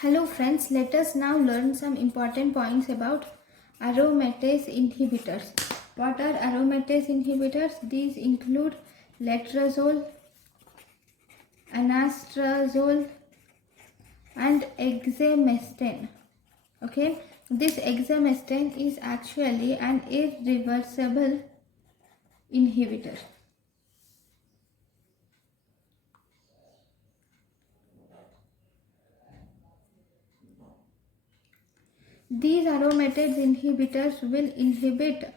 Hello friends, let us now learn some important points about aromatase inhibitors. What are aromatase inhibitors? These include letrozole, anastrozole and exemestane. Okay, this exemestane is actually an irreversible inhibitor. These aromatase inhibitors will inhibit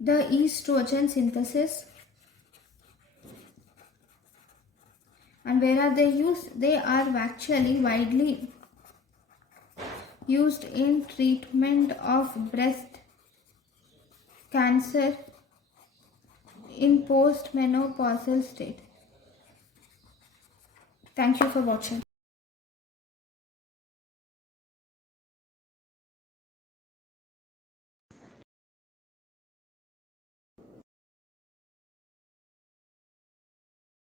the estrogen synthesis. And where are they used? They are actually widely used in treatment of breast cancer in postmenopausal state. Thank you for watching.